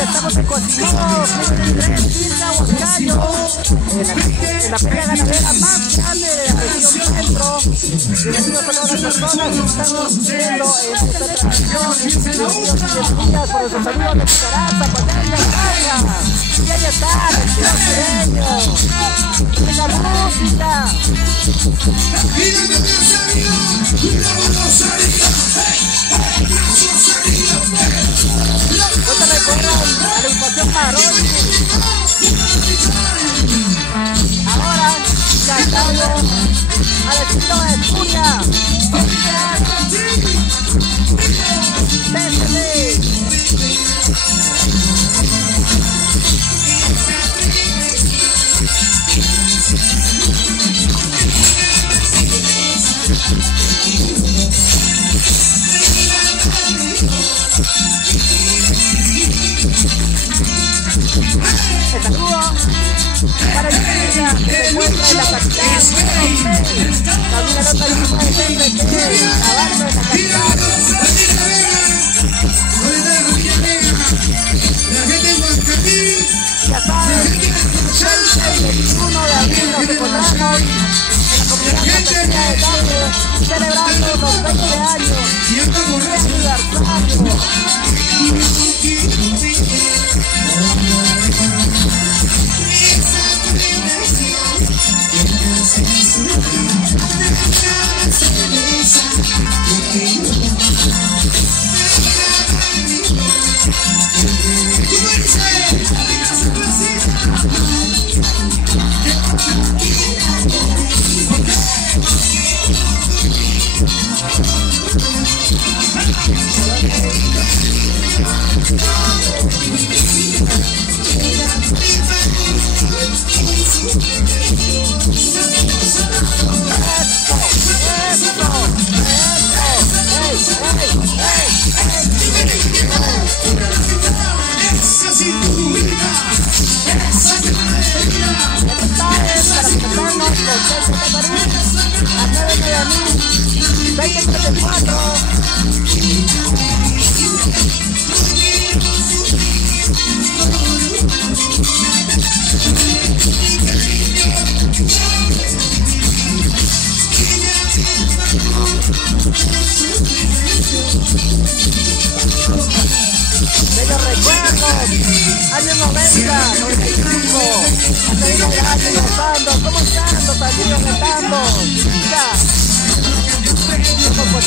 Estamos en Cocinado, en la feria ganadera más grande de la región centro. Bienvenidos a todas las personas que están viendo esta transmisión. Bienvenidas por nuestros amigos de Caraza, Pateria, Carga. Y ahí está, el brasileño. ¡Venga música! No te recuerdan a la invasión Maroni. Ahora, cantando al estilo de Furia. El saludo para el Furia que se encuentra en la capital. También la nota de CNT, Navarro de la capital. Ya saben, el 21 de abril nos encontramos en la comunidad campesina de Taure, celebrando los 20 años de aniversario. 74. Bellos recuerdos, años 90, 95, hasta ahí gozando, ¿cómo estando? También cantando, ya, como